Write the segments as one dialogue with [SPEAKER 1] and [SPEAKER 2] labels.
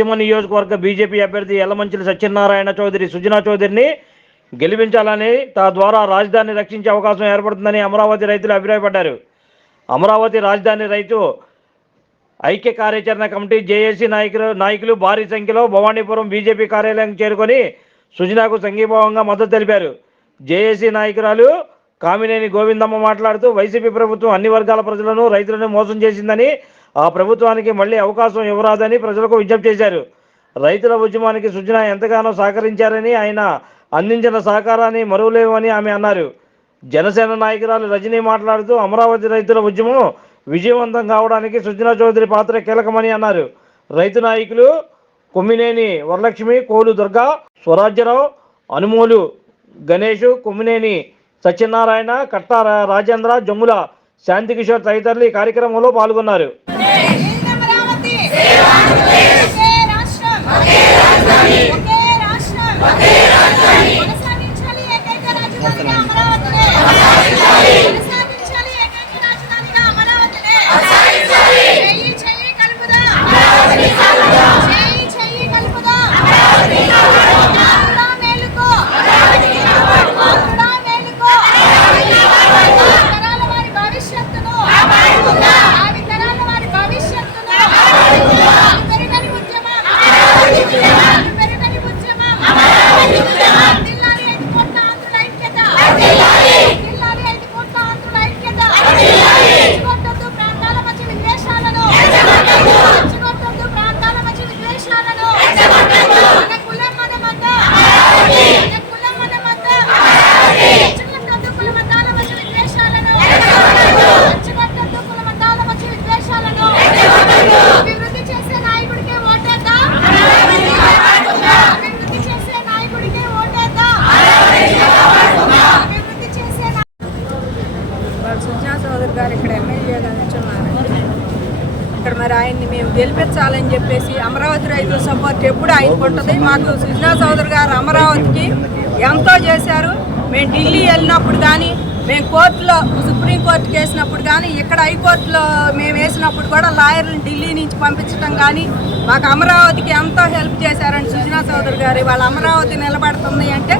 [SPEAKER 1] పశ్చిమ నియోజకవర్గ బీజేపీ అభ్యర్థి ఎల్లమంచిలి సత్యనారాయణ చౌదరి సుజనా చౌదరిని గెలిపించాలని తద్వారా రాజధానిని రక్షించే అవకాశం ఏర్పడుతుందని అమరావతి రైతులు అభిప్రాయపడ్డారు. అమరావతి రాజధాని రైతు ఐక్య కార్యాచరణ కమిటీ జేఏసీ నాయకులు నాయకులు భారీ సంఖ్యలో భవానీపురం బీజేపీ కార్యాలయం చేరుకొని సుజనాకు సంఘీభావంగా మద్దతు తెలిపారు. జేఏసీ నాయకురాలు కామినేని గోవిందమ్మ మాట్లాడుతూ వైసీపీ ప్రభుత్వం అన్ని వర్గాల ప్రజలను రైతులను మోసం చేసిందని ఆ ప్రభుత్వానికి మళ్ళీ అవకాశం ఇవ్వరాదని ప్రజలకు విజ్ఞప్తి చేశారు. రైతుల ఉద్యమానికి సుజన ఎంతగానో సహకరించారని ఆయన అందించిన సహకారాన్ని మరువలేమని ఆమె అన్నారు. జనసేన నాయకురాలు రజనీ మాట్లాడుతూ అమరావతి రైతుల ఉద్యమం విజయవంతం కావడానికి సుజనా చౌదరి పాత్ర కీలకమని అన్నారు. రైతు నాయకులు కొమ్మినేని వరలక్ష్మి కోలు దుర్గా స్వరాజ్యరావు అనుమోలు గణేష్ కొమ్మినేని సత్యనారాయణ కట్టా రాజేంద్ర జమ్ముల శాంతికిషోర్ తదితరులు ఈ కార్యక్రమంలో పాల్గొన్నారు.
[SPEAKER 2] ఒకే రాష్ట్రం ఒకే రాష్ట్రం కొనసాగించాలి
[SPEAKER 3] మరి ఆయన్ని మేము గెలిపించాలని చెప్పేసి అమరావతి రైతుల సపోర్ట్ ఎప్పుడు ఆయనకు ఉంటుంది మాకు సుజనా చౌదరి గారు అమరావతికి ఎంతో చేశారు. మేము ఢిల్లీ వెళ్ళినప్పుడు కానీ మేము కోర్టులో సుప్రీంకోర్టుకి వేసినప్పుడు కానీ ఇక్కడ హైకోర్టులో మేము వేసినప్పుడు కూడా లాయర్లను ఢిల్లీ నుంచి పంపించడం కానీ మాకు అమరావతికి ఎంతో హెల్ప్ చేశారండి సుజనా చౌదరి గారు వాళ్ళ అమరావతి నిలబడుతుంది అంటే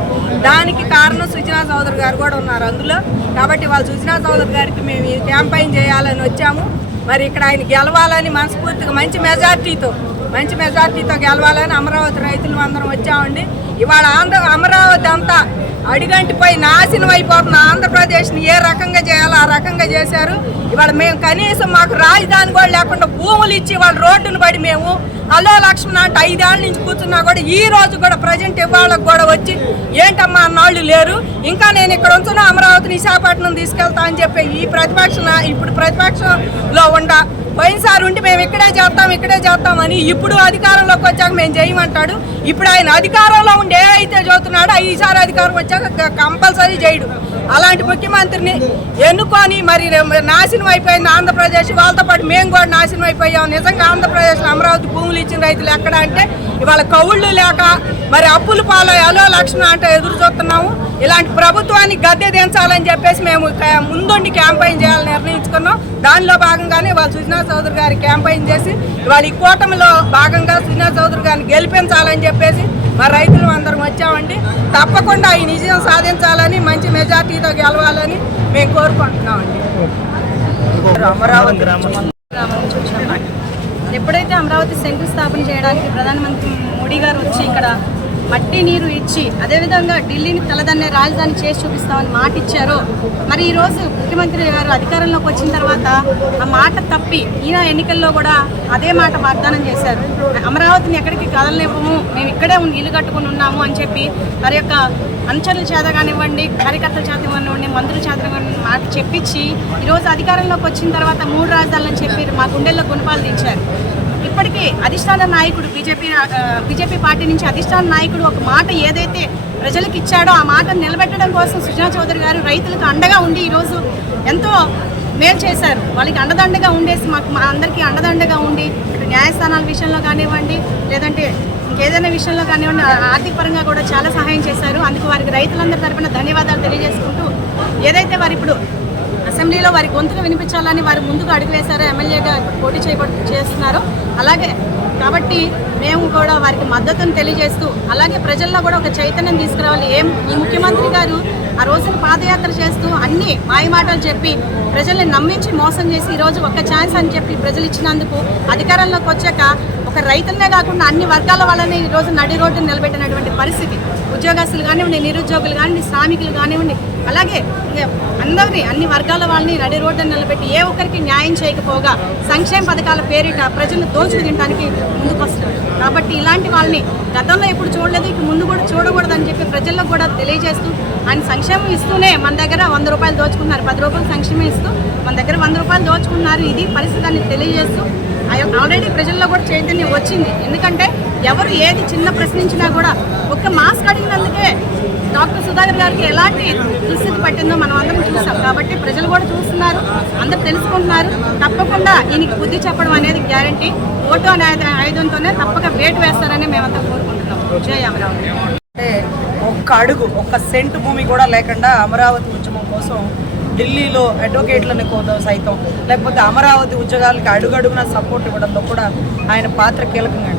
[SPEAKER 3] దానికి కారణం సుజనా చౌదరి గారు కూడా ఉన్నారు అందులో. కాబట్టి వాళ్ళు సుజనా చౌదరి గారికి మేము క్యాంపెయిన్ చేయాలని వచ్చాము. మరి ఇక్కడ ఆయన గెలవాలని మనస్ఫూర్తిగా మంచి మెజార్టీతో మంచి మెజార్టీతో గెలవాలని అమరావతి రైతులు అందరం వచ్చామండి. ఇవాళ ఆంధ్ర అమరావతి అంతా అడిగంటిపై నాశనం అయిపోతున్న ఆంధ్రప్రదేశ్ని ఏ రకంగా చేయాలో ఆ రకంగా చేశారు. ఇవాళ మేము కనీసం మాకు రాజధాని కూడా లేకుండా భూములు ఇచ్చి వాళ్ళ రోడ్డును పడి మేము అల్లో లక్ష్మణ అంటే ఐదేళ్ళ నుంచి కూర్చున్నా కూడా ఈ రోజు కూడా ప్రజెంట్ ఇవాళకు కూడా వచ్చి ఏంటమ్మా అన్నాళ్ళు లేరు. ఇంకా నేను ఇక్కడ ఉంచున్నా అమరావతిని విశాఖపట్నం తీసుకెళ్తా అని చెప్పి ఈ ప్రతిపక్ష ఇప్పుడు ప్రతిపక్షంలో ఉండ పోయినసారి ఉంటే మేము ఇక్కడే చేస్తాం ఇక్కడే చేస్తామని ఇప్పుడు అధికారంలోకి వచ్చాక మేము చేయమంటాడు. ఇప్పుడు ఆయన అధికారంలో ఉండి ఏదైతే చదువుతున్నాడో ఈసారి అధికారం వచ్చాక కంపల్సరీ చేయడు. అలాంటి ముఖ్యమంత్రిని ఎన్నుకొని మరి నాశనం అయిపోయింది ఆంధ్రప్రదేశ్. వాళ్ళతో పాటు మేము కూడా నాశనం అయిపోయాం. నిజంగా ఆంధ్రప్రదేశ్లో అమరావతి భూములు ఇచ్చిన రైతులు ఎక్కడ అంటే ఇవాళ కవుళ్ళు లేక మరి అప్పులు పాలయ్యాలో లక్ష్మణ అంటే ఎదురు చూస్తున్నాము. ఇలాంటి ప్రభుత్వాన్ని గద్దె దించాలని చెప్పేసి మేము ముందుండి క్యాంపెయిన్ చేయాలని నిర్ణయించుకున్నాం. దానిలో భాగంగానే వాళ్ళు సుజనా చౌదరి గారి క్యాంపెయిన్ చేసి ఇవాళ ఈ కూటమిలో భాగంగా సుజనా చౌదరి గారిని గెలిపించాలని చెప్పేసి మా రైతులు అందరం వచ్చామండి తప్పకుండా ఈ విజయం సాధించాలని మంచి మెజార్టీతో గెలవాలని మేము కోరుకుంటున్నామండి అమరావతి.
[SPEAKER 4] ఎప్పుడైతే అమరావతి శంకుస్థాపన చేయడానికి ప్రధానమంత్రి మోడీ గారు వచ్చి ఇక్కడ మట్టి నీరు ఇచ్చి అదేవిధంగా ఢిల్లీని తలదన్నే రాజధాని చేసి చూపిస్తామని మాట ఇచ్చారో మరి ఈరోజు ముఖ్యమంత్రి గారు అధికారంలోకి వచ్చిన తర్వాత ఆ మాట తప్పి ఈయన ఎన్నికల్లో కూడా అదే మాట వాగ్దానం చేశారు. అమరావతిని ఎక్కడికి కదలనివ్వము మేము ఇక్కడే ఇల్లు కట్టుకుని ఉన్నాము అని చెప్పి వారి యొక్క అనుచరుల చేత కానివ్వండి కార్యకర్తల చేత కానివ్వండి మంత్రుల చేత కానివ్వండి మాట చెప్పించి ఈరోజు అధికారంలోకి వచ్చిన తర్వాత మూడు రాజధానులని చెప్పి మా గుండెల్లో గుణపాలు దించారు. ఇప్పటికీ అధిష్టాన నాయకుడు బీజేపీ బీజేపీ పార్టీ నుంచి అధిష్టాన నాయకుడు ఒక మాట ఏదైతే ప్రజలకు ఇచ్చాడో ఆ మాటను నిలబెట్టడం కోసం సుజనా చౌదరి గారు రైతులకు అండగా ఉండి ఈరోజు ఎంతో మేలు చేశారు. వాళ్ళకి అండదండగా ఉండేసి మాకు మా అందరికీ అండదండగా ఉండి న్యాయస్థానాల విషయంలో కానివ్వండి లేదంటే ఇంకేదైనా విషయంలో కానివ్వండి ఆర్థిక పరంగా కూడా చాలా సహాయం చేశారు. అందుకు వారికి రైతులందరి తరపున ధన్యవాదాలు తెలియజేసుకుంటూ ఏదైతే వారు ఇప్పుడు అసెంబ్లీలో వారి గొంతుకు వినిపించాలని వారు ముందుకు అడుగు వేశారు. ఎమ్మెల్యేగా పోటీ చేయబడి చేస్తున్నారు. అలాగే కాబట్టి మేము కూడా వారికి మద్దతును తెలియజేస్తూ అలాగే ప్రజల్లో కూడా ఒక చైతన్యం తీసుకురావాలి. ఏం ఈ ముఖ్యమంత్రి గారు ఆ రోజున పాదయాత్ర చేస్తూ అన్ని మాయమాటలు చెప్పి ప్రజల్ని నమ్మించి మోసం చేసి ఈరోజు ఒక్క ఛాన్స్ అని చెప్పి ప్రజలు ఇచ్చినందుకు అధికారంలోకి వచ్చాక ఒక రైతులనే కాకుండా అన్ని వర్గాల వాళ్ళని ఈరోజు నడి రోడ్డు నిలబెట్టినటువంటి పరిస్థితి. ఉద్యోగస్తులు కానివ్వండి నిరుద్యోగులు కానివ్వండి శ్రామికులు కానివ్వండి అలాగే అందరినీ అన్ని వర్గాల వాళ్ళని నడి రోడ్డు నిలబెట్టి ఏ ఒక్కరికి న్యాయం చేయకపోగా సంక్షేమ పథకాల పేరిట ప్రజలు దోచుకు తినడానికి ముందుకు వస్తారు కాబట్టి ఇలాంటి వాళ్ళని గతంలో ఎప్పుడు చూడలేదు ఇక ముందు కూడా చూడకూడదని చెప్పి ప్రజల్లో కూడా తెలియజేస్తూ ఆయన సంక్షేమం ఇస్తూనే మన దగ్గర వంద రూపాయలు దోచుకున్నారు. పది రూపాయలు సంక్షేమం ఇస్తూ మన దగ్గర వంద రూపాయలు దోచుకున్నారు. ఇది పరిస్థితి తెలియజేస్తూ ఆల్రెడీ ప్రజల్లో కూడా చైతన్యం వచ్చింది. ఎందుకంటే ఎవరు ఏది చిన్న ప్రశ్నించినా కూడా ఒక్క మాస్క్ అడిగినందుకే డాక్టర్ సుధాకర్ గారికి ఎలాంటి దుస్థితి పట్టిందో మనం అందరం చూసాం. కాబట్టి ప్రజలు కూడా చూస్తున్నారు అందరు తెలుసుకుంటున్నారు. తప్పకుండా ఈయనకి బుద్ధి చెప్పడం అనేది గ్యారంటీ ఓటు అనే ఆయుధంతోనే తప్పక వేటు వేస్తారని మేమంతా కోరుకుంటున్నాం. జయ అమరావతి.
[SPEAKER 5] అంటే ఒక్క అడుగు ఒక్క సెంటు భూమి కూడా లేకుండా అమరావతి ఉద్యమం కోసం ఢిల్లీలో అడ్వకేట్లను కోసం సైతం లేకపోతే అమరావతి ఉద్యోగాలకి అడుగడుగున సపోర్ట్ ఇవ్వడంలో కూడా ఆయన పాత్ర కీలకంగా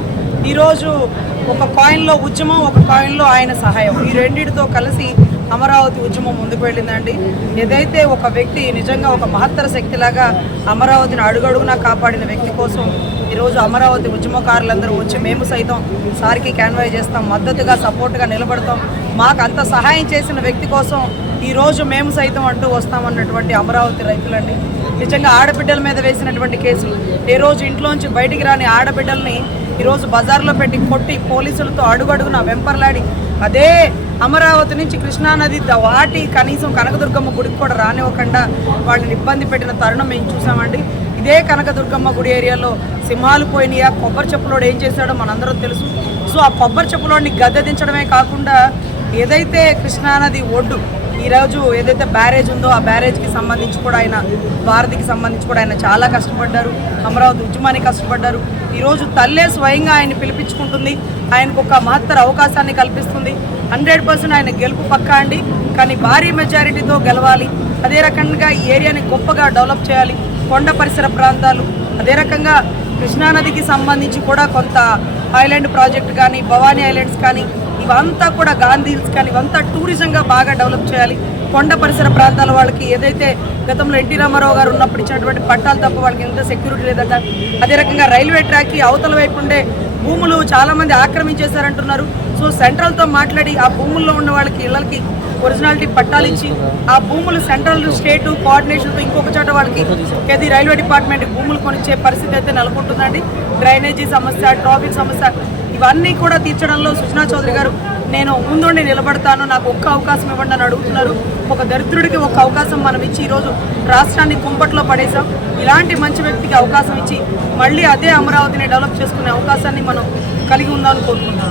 [SPEAKER 5] ఈరోజు ఒక కాయిన్లో ఉద్యమం ఒక కాయిన్లో ఆయన సహాయం. ఈ రెండింటితో కలిసి అమరావతి ఉద్యమం ముందుకు వెళ్ళిందండి. ఏదైతే ఒక వ్యక్తి నిజంగా ఒక మహత్తర శక్తిలాగా అమరావతిని అడుగడుగునా కాపాడిన వ్యక్తి కోసం ఈరోజు అమరావతి ఉద్యమకారులందరూ వచ్చి మేము సైతం సార్కి క్యాన్వై చేస్తాం మద్దతుగా సపోర్ట్గా నిలబడతాం. మాకు అంత సహాయం చేసిన వ్యక్తి కోసం ఈరోజు మేము సైతం అంటూ వస్తామన్నటువంటి అమరావతి రైతులండి. నిజంగా ఆడబిడ్డల మీద వేసినటువంటి కేసులు. ఏ రోజు ఇంట్లోంచి బయటికి రాని ఆడబిడ్డల్ని ఈరోజు బజార్లో పెట్టి కొట్టి పోలీసులతో అడుగడుగున వెంపర్లాడి అదే అమరావతి నుంచి కృష్ణానది వాటి కనీసం కనకదుర్గమ్మ గుడికి కూడా రానివ్వకుండా వాళ్ళని ఇబ్బంది పెట్టిన తరుణం మేము చూసామండి. ఇదే కనకదుర్గమ్మ గుడి ఏరియాలో సింహాలు పోయినాయా కొబ్బరి చెప్పులోడు ఏం చేశాడో మనందరం తెలుసు. సో ఆ కొబ్బరి చెప్పులోడిని గద్దెదించడమే కాకుండా ఏదైతే కృష్ణానది ఒడ్డు ఈరోజు ఏదైతే బ్యారేజ్ ఉందో ఆ బ్యారేజ్కి సంబంధించి కూడా ఆయన భారతికి సంబంధించి కూడా ఆయన చాలా కష్టపడ్డారు. అమరావతి ఉద్యమానికి కష్టపడ్డారు. ఈరోజు తల్లే స్వయంగా ఆయన పిలిపించుకుంటుంది. ఆయనకు ఒక మహత్తర అవకాశాన్ని కల్పిస్తుంది. హండ్రెడ్ పర్సెంట్ ఆయన గెలుపు పక్కా అండి. కానీ భారీ మెజారిటీతో గెలవాలి. అదే రకంగా ఈ ఏరియాని గొప్పగా డెవలప్ చేయాలి. కొండ పరిసర ప్రాంతాలు. అదే రకంగా కృష్ణానదికి సంబంధించి కూడా కొంత ఐలాండ్ ప్రాజెక్ట్ కానీ భవానీ ఐలాండ్స్ కానీ ఇవంతా కూడా గాంధీ హిల్స్ కానీ ఇవంతా టూరిజంగా బాగా డెవలప్ చేయాలి. కొండ పరిసర ప్రాంతాల వాళ్ళకి ఏదైతే గతంలో ఎన్టీ రామారావు గారు ఉన్నప్పుడు ఇచ్చినటువంటి పట్టాలు తప్ప వాళ్ళకి ఎంత సెక్యూరిటీ లేదట అదే రకంగా రైల్వే ట్రాక్కి అవతల వైపు ఉండే భూములు చాలామంది ఆక్రమించేశారంటున్నారు. సో సెంట్రల్తో మాట్లాడి ఆ భూముల్లో ఉన్న వాళ్ళకి ఇళ్ళకి ఒరిజినాలిటీ పట్టాలు ఇచ్చి ఆ భూములు సెంట్రల్ స్టేట్ కోఆర్డినేషన్తో ఇంకొక చోట వాళ్ళకి ఏది రైల్వే డిపార్ట్మెంట్ భూములు కొనిచ్చే పరిస్థితి అయితే నెలకొంటుందండి. డ్రైనేజీ సమస్య ట్రాఫిక్ సమస్య ఇవన్నీ కూడా తీర్చడంలో సుజనా చౌదరి గారు నేను ముందుండి నిలబడతాను నాకు ఒక్క అవకాశం ఇవ్వండి అని అడుగుతున్నారు. ఒక దరిద్రుడికి ఒక్క అవకాశం మనం ఇచ్చి ఈరోజు రాష్ట్రాన్ని కుంపట్లో పడేసాం ఇలాంటి మంచి వ్యక్తికి అవకాశం ఇచ్చి మళ్ళీ అదే అమరావతిని డెవలప్ చేసుకునే అవకాశాన్ని మనం కలిగి ఉందామని కోరుకుంటున్నాం